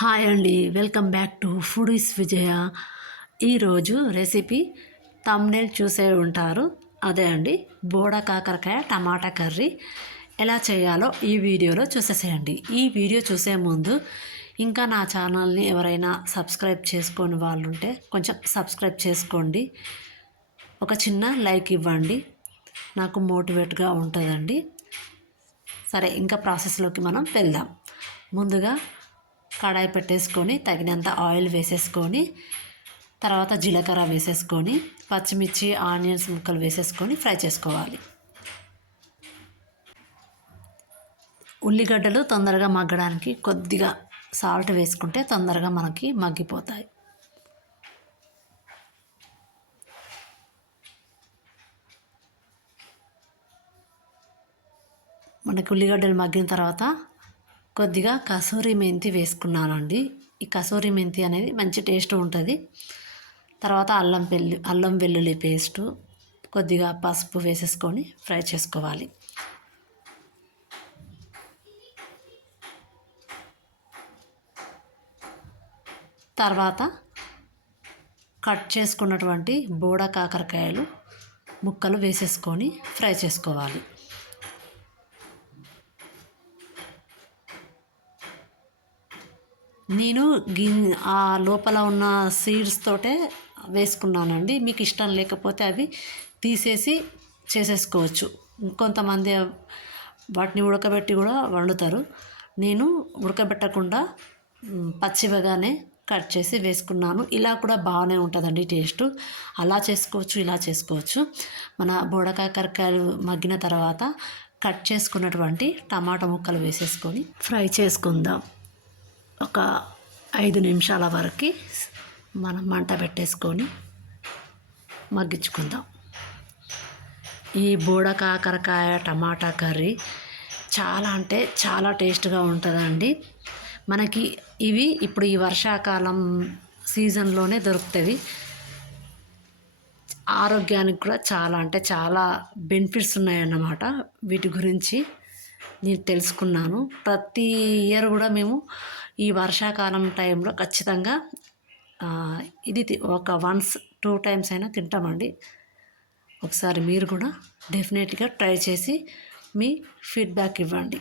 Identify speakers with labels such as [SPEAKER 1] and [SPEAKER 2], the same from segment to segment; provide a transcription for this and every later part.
[SPEAKER 1] Hi అండి. Welcome back to foodies Vijaya. ఈరోజు recipe thumbnail చూసే ఉంటారు. అదే అండి బోడ కాకరకాయ టమాటా కర్రీ. ఎలా చేయాలో ఈ వీడియోలో చూసేసేయండి. ఈ వీడియో చూసే ముందు ఇంకా నా ఛానల్ని ఎవరైనా సబ్స్క్రైబ్ చేసుకొని వాళ్ళు ఉంటే కొంచెం సబ్స్క్రైబ్ చేసుకోండి. ఒక చిన్న లైక్ ఇవ్వండి. నాకు మోటివేట్గా ఉంటుందండి. సరే ఇంకా ప్రాసెస్లోకి మనం వెళ్దాం. ముందుగా కడాయి పెట్టేసుకొని తగినంత ఆయిల్ వేసేసుకొని తర్వాత జీలకర్ర వేసేసుకొని పచ్చిమిర్చి ఆనియన్స్ ముక్కలు వేసేసుకొని ఫ్రై చేసుకోవాలి. ఉల్లిగడ్డలు తొందరగా మగ్గడానికి కొద్దిగా సాల్ట్ వేసుకుంటే తొందరగా మనకి మగ్గిపోతాయి. మనకి ఉల్లిగడ్డలు మగ్గిన తర్వాత కొద్దిగా కసూరి మెంతి వేసుకున్నానండి. ఈ కసూరి మెంతి అనేది మంచి టేస్ట్ ఉంటుంది. తర్వాత అల్లం వెల్లు అల్లం వెల్లుల్లి పేస్టు కొద్దిగా పసుపు వేసేసుకొని ఫ్రై చేసుకోవాలి. తర్వాత కట్ చేసుకున్నటువంటి బోడ కాకరకాయలు ముక్కలు వేసేసుకొని ఫ్రై చేసుకోవాలి. నేను గిన్ ఆ లోపల ఉన్న సీడ్స్ తోటే వేసుకున్నానండి. మీకు ఇష్టం లేకపోతే అవి తీసేసి చేసేసుకోవచ్చు. కొంతమంది వాటిని ఉడకబెట్టి కూడా వండుతారు. నేను ఉడకబెట్టకుండా పచ్చివగానే కట్ చేసి వేసుకున్నాను. ఇలా కూడా బాగానే ఉంటుందండి టేస్ట్. అలా చేసుకోవచ్చు ఇలా చేసుకోవచ్చు. మన బోడకాకరకాయలు మగ్గిన తర్వాత కట్ చేసుకున్నటువంటి టమాటా ముక్కలు వేసేసుకొని ఫ్రై చేసుకుందాం. ఒక ఐదు నిమిషాల వరకు మనం మంట పెట్టేసుకొని మగ్గించుకుందాం. ఈ బోడ కాకరకాయ టమాటా కర్రీ చాలా అంటే చాలా టేస్ట్గా ఉంటుందండి. మనకి ఇవి ఇప్పుడు ఈ వర్షాకాలం సీజన్లోనే దొరుకుతాయి ఆరోగ్యానికి కూడా చాలా అంటే చాలా బెనిఫిట్స్ ఉన్నాయన్నమాట. వీటి గురించి నేను తెలుసుకున్నాను. ప్రతి ఇయర్ కూడా మేము ఈ వర్షాకాలం టైంలో ఖచ్చితంగా ఇది ఒక వన్స్ టూ టైమ్స్ అయినా తింటామండి. ఒకసారి మీరు కూడా డెఫినెట్గా ట్రై చేసి మీ ఫీడ్బ్యాక్ ఇవ్వండి.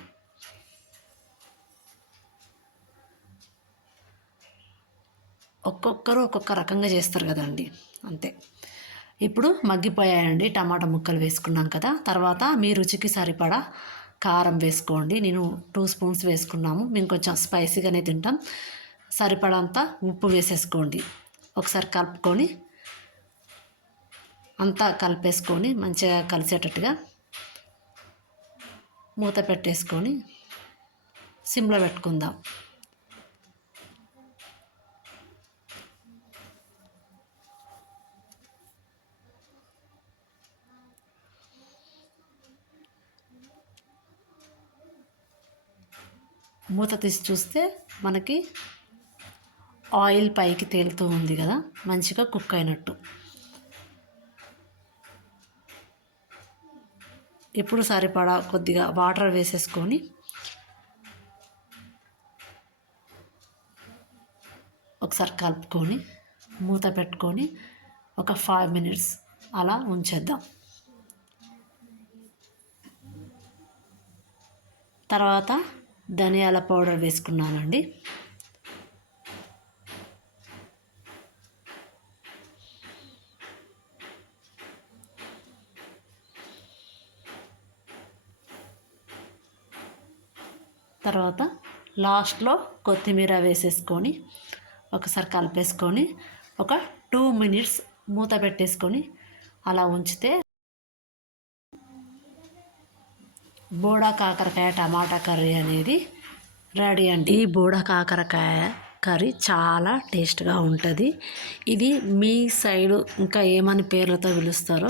[SPEAKER 1] ఒక్కొక్కరు ఒక్కొక్క రకంగా చేస్తారు కదండి అంతే. ఇప్పుడు మగ్గిపోయాయండి టమాటా ముక్కలు వేసుకున్నాం కదా తర్వాత మీ రుచికి సరిపడా కారం వేసుకోండి. నేను టూ స్పూన్స్ వేసుకున్నాము. మేము కొంచెం స్పైసీగానే తింటాం. సరిపడంత ఉప్పు వేసేసుకోండి. ఒకసారి కలుపుకొని అంతా కలిపేసుకొని మంచిగా కలిసేటట్టుగా మూత పెట్టేసుకొని సిమ్లో పెట్టుకుందాం. మూత తీసి చూస్తే మనకి ఆయిల్ పైకి తేలుతూ ఉంది కదా మంచిగా కుక్ అయినట్టు. ఇప్పుడు సరిపడా కొద్దిగా వాటర్ వేసేసుకొని ఒకసారి కలుపుకొని మూత పెట్టుకొని ఒక ఫైవ్ మినిట్స్ అలా ఉంచేద్దాం. తర్వాత ధనియాల పౌడర్ వేసుకున్నానండి. తర్వాత లాస్ట్లో కొత్తిమీర వేసేసుకొని ఒకసారి కలిపేసుకొని ఒక టూ మినిట్స్ మూత పెట్టేసుకొని అలా ఉంచితే బోడా కాకరకాయ టమాటా కర్రీ అనేది రెడీ అండి. ఈ బోడా కాకరకాయ కర్రీ చాలా టేస్ట్గా ఉంటుంది. ఇది మీ సైడు ఇంకా ఏమని పేర్లతో పిలుస్తారో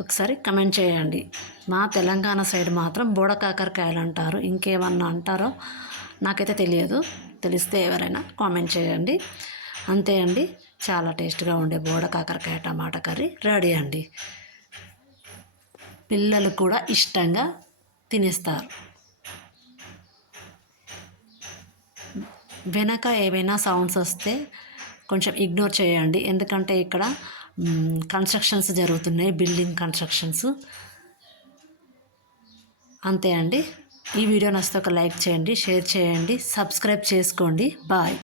[SPEAKER 1] ఒకసారి కమెంట్ చేయండి. మా తెలంగాణ సైడ్ మాత్రం బోడ కాకరకాయలు అంటారు. ఇంకేమన్నా అంటారో నాకైతే తెలియదు. తెలిస్తే ఎవరైనా కామెంట్ చేయండి. అంతే అండి. చాలా టేస్ట్గా ఉండే బోడ కాకరకాయ టమాటా కర్రీ రెడీ అండి. పిల్లలు కూడా ఇష్టంగా తినేస్తారు. వెనక ఏవైనా సౌండ్స్ వస్తే కొంచెం ఇగ్నోర్ చేయండి. ఎందుకంటే ఇక్కడ కన్స్ట్రక్షన్స్ జరుగుతున్నాయి బిల్డింగ్ కన్స్ట్రక్షన్స్ అంతే అండి. ఈ వీడియో నచ్చితే ఒక లైక్ చేయండి షేర్ చేయండి సబ్స్క్రైబ్ చేసుకోండి. బాయ్